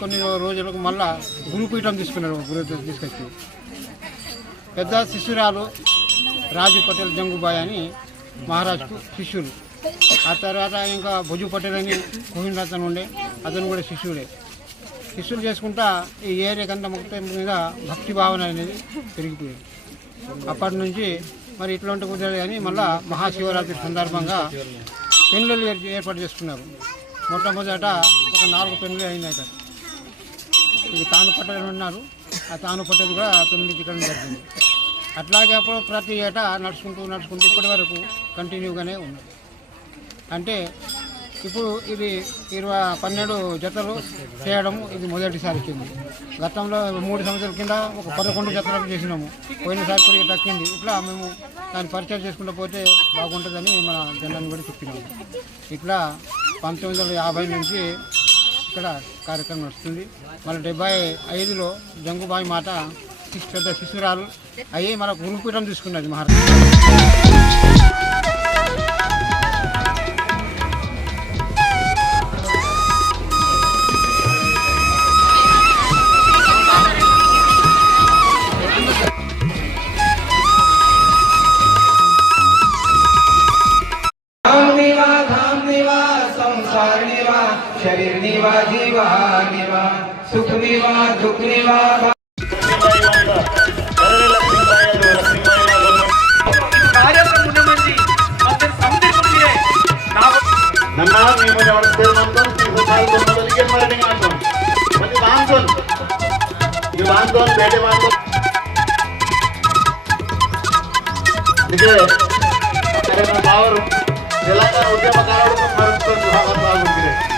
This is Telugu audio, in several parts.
కొన్ని రోజులకు మళ్ళా గురుపీఠం తీసుకున్నారు గురు తీసుకొచ్చి. పెద్ద శిష్యురాలు రాజు పటేల్ జంగుబాయ్ అని మహారాజుకు శిష్యులు. ఆ తర్వాత ఇంకా భుజు పటేల్ అని కోహిన్ అతను ఉండే అతను కూడా శిష్యుడే. శిష్యులు చేసుకుంటా ఈ ఏరియాకంతా మొత్తం మీద భక్తి భావన అనేది పెరిగిపోయింది. అప్పటి నుంచి మరి ఇట్లాంటి కుదరదు కానీ మళ్ళా మహాశివరాత్రి సందర్భంగా పెన్నులు ఏర్- ఏర్పాటు చేసుకున్నారు. మొట్టమొదట ఒక నాలుగు పెన్నులు అయినాయి ఇది తాను పట్టడం ఉన్నారు ఆ తాను పట్టేది కూడా పెన్నులు ఇక్కడ జరిగింది. అట్లాగే అప్పుడు ప్రతి ఏటా నడుచుకుంటూ నడుచుకుంటూ ఇప్పటి వరకు కంటిన్యూగానే ఉన్నది. అంటే ఇప్పుడు ఇది ఇరవై పన్నెండు జతలు చేయడం ఇది మొదటిసారి కింది గతంలో మూడు సంవత్సరాల కింద ఒక పదకొండు జతలకు చేసినాము. పోయినసారి కొద్దిగా తక్కింది ఇట్లా మేము దాన్ని పరిచయం చేసుకుంటూ పోతే బాగుంటుందని మన జనాన్ని కూడా చెప్పినాము. ఇట్లా పంతొమ్మిది వందల యాభై నుంచి ఇక్కడ కార్యక్రమం నడుస్తుంది. మళ్ళీ డెబ్బై ఐదులో జంగుబాయి మాట పెద్ద శిశురాలు అయ్యి మన గురుపీఠం తీసుకున్నది మహారాష్ట్ర ಭೇಟಿ ಮಾಡ್ಕೊಂಡು ಭಾವರು ಎಲ್ಲ ಉದ್ಯಮ ಕಾರ್ಯಕ್ರಮ ಭಾಗವಹಿಸಿದೆ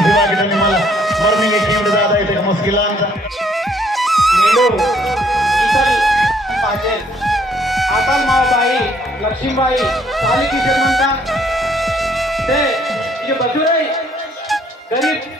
किती वागितली मला बरं मी एक एवढं दादा येते का मुस्किला मेलो इतर पाटील आताल मावाबाई लक्ष्मीबाई साली किशोर म्हणता ते जे बसूर गरीब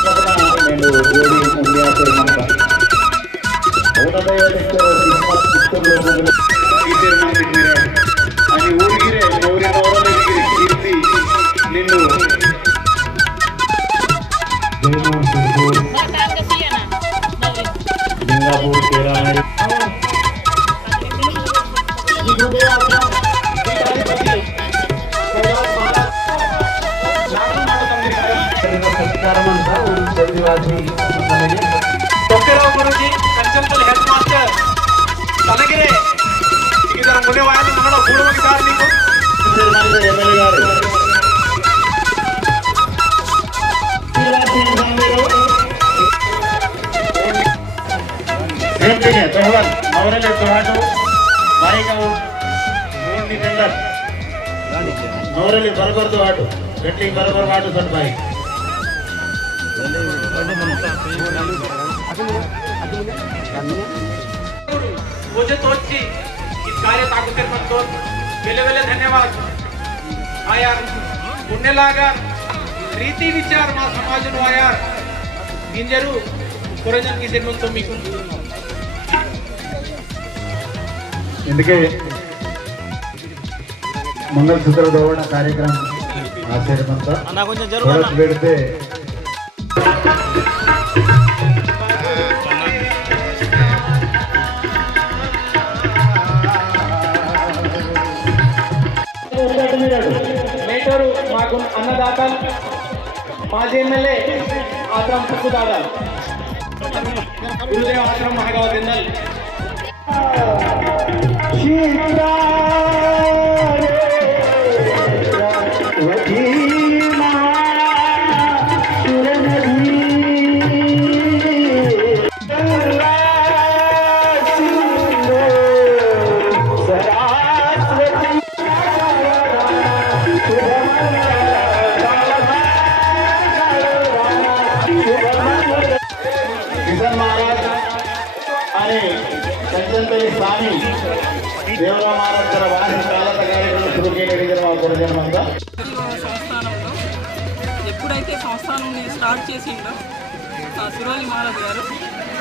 నేను జోడి సంధ్యాచరణ ఔనదయ క్రిస్మస్ పుస్తకంలో అని ఊరిగిరే నూరినవర ನನಗೆ ತೊಕ್ಕೆರಾವ್ ಗುರುಜಿ ಕಂಚಂಪಲ್ ಹೆಡ್ ಮಾಸ್ಟರ್ తనగిరే ఇతర ముందే వాళ్ళు మన గూడవకి సార్ నీకు ఎమ్మెల్యే గారు ఏంటనే తొహన్ అవరలే తొహాటు బాయిగా ఊర్ని టెండర్ అవరలే బరబర్ తొహాటు గట్టి బరబర్ వాటు సట్ బాయి आटो सट भाई मुझे तोची इस कार्य ताकूते पत्तो वेले वेले धन्यवाद आया पुण्यलागा రీతి విచార్ మా సమాజంలో ఆయా గింజరు కొరజన్ కి సినిమా మీకు ఇందుకే మంగళసూత్ర దోవణ కార్యక్రమం ఆశ్చర్యమంతా పెడితే మేటూరు మాకు అన్నదాత మాజీ ఎమ్మెల్యే ఆశ్రమం పుక్కుదాద గురుదేవ్ ఆశ్రమం మహాగావతిందల్ కిషన్ అని కంచంపల్లి స్వామి దేవరామారాధన వాహన కాలత కార్యక్రమం శురు మా గురుజన్మంతా సంస్థానంలో ఎప్పుడైతే సంస్థానం స్టార్ట్ చేసిండో ఆ మహారాజు మహారాజ్ గారు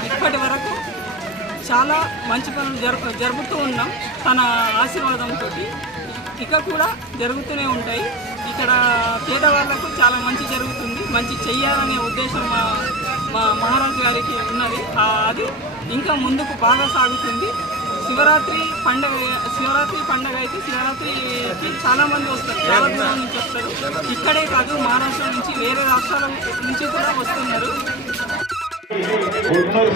ఇప్పటి వరకు చాలా మంచి పనులు జరుపు జరుపుతూ ఉన్నాం. తన ఆశీర్వాదంతో ఇక కూడా జరుగుతూనే ఉంటాయి. ఇక్కడ పేదవాళ్ళకు చాలా మంచి జరుగుతుంది. మంచి చెయ్యాలనే ఉద్దేశం మా మా మహారాజు గారికి ఉన్నది. ఆ, అది ఇంకా ముందుకు బాగా సాగుతుంది శివరాత్రి పండగ శివరాత్రి పండగ అయితే శివరాత్రికి చాలా మంది వస్తారు. చాలా దూరం నుంచి వస్తారు. ఇక్కడే కాదు మహారాష్ట్ర నుంచి వేరే రాష్ట్రాల నుంచి కూడా వస్తున్నారు. గుంటూరు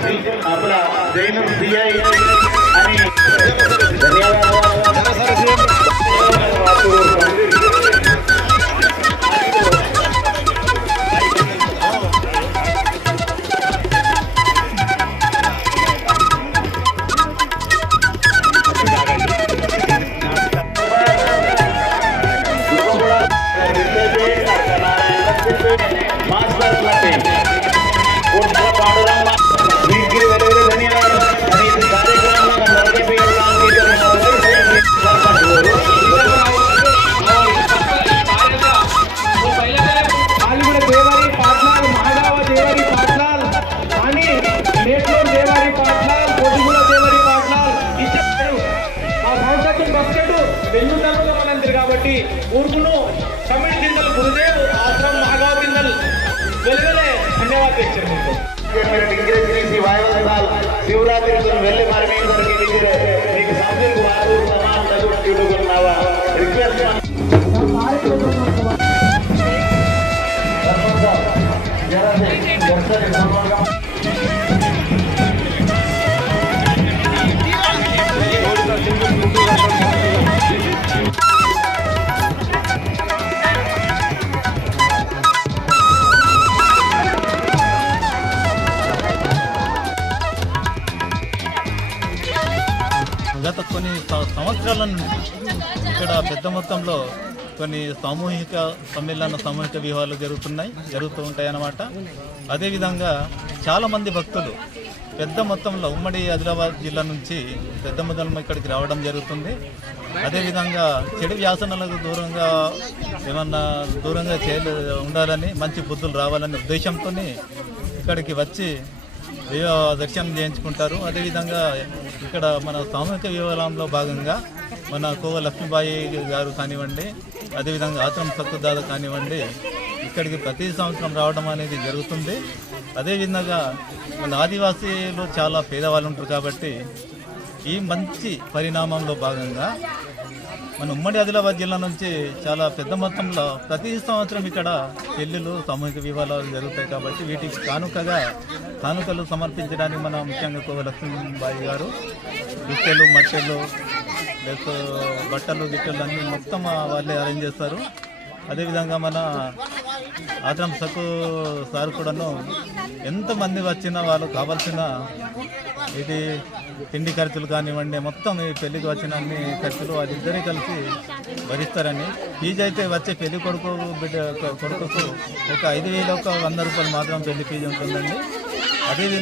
గత కొన్ని సంవత్సరాల ఇక్కడ పెద్ద మొత్తంలో కొన్ని సామూహిక సమ్మేళన సామూహిక వివాహాలు జరుగుతున్నాయి జరుగుతూ ఉంటాయన్నమాట. అదేవిధంగా చాలామంది భక్తులు పెద్ద మొత్తంలో ఉమ్మడి ఆదిలాబాద్ జిల్లా నుంచి పెద్ద మొత్తంలో ఇక్కడికి రావడం జరుగుతుంది. అదేవిధంగా చెడు వ్యాసనాలకు దూరంగా ఏమన్నా దూరంగా చేయ ఉండాలని మంచి బుద్ధులు రావాలనే ఉద్దేశంతో ఇక్కడికి వచ్చి దర్శనం చేయించుకుంటారు. అదేవిధంగా ఇక్కడ మన సామూహిక వివాహంలో భాగంగా మన కోవ లక్ష్మీబాయి గారు కానివ్వండి అదేవిధంగా ఆత్రం సత్తుదాద కానివ్వండి ఇక్కడికి ప్రతి సంవత్సరం రావడం అనేది జరుగుతుంది. అదేవిధంగా మన ఆదివాసీలు చాలా పేదవాళ్ళు ఉంటారు కాబట్టి ఈ మంచి పరిణామంలో భాగంగా మన ఉమ్మడి ఆదిలాబాద్ జిల్లా నుంచి చాలా పెద్ద మొత్తంలో ప్రతి సంవత్సరం ఇక్కడ పెళ్ళిళ్ళు సామూహిక వివాహాలు జరుగుతాయి కాబట్టి వీటికి కానుకగా కానుకలు సమర్పించడానికి మన ముఖ్యంగా కోవ లక్ష్మీబాయి గారు దుస్తెలు మట్టెలు ప్లస్ బట్టలు గిట్టలు అన్నీ మొత్తం వాళ్ళే అరేంజ్ చేస్తారు. అదేవిధంగా మన ఆశ్రమ సకు సార్ కూడాను ఎంతమంది వచ్చినా వాళ్ళు కావాల్సిన ఇది తిండి ఖర్చులు కానివ్వండి మొత్తం ఈ పెళ్ళికి వచ్చిన అన్ని ఖర్చులు వాళ్ళిద్దరే కలిసి భరిస్తారని. ఫీజు అయితే వచ్చే పెళ్ళి కొడుకు బిడ్డ కొడుకుకు ఒక ఐదు వేలు ఒక వంద రూపాయలు మాత్రం పెళ్ళి ఫీజు ఉంటుందండి. అదేవిధంగా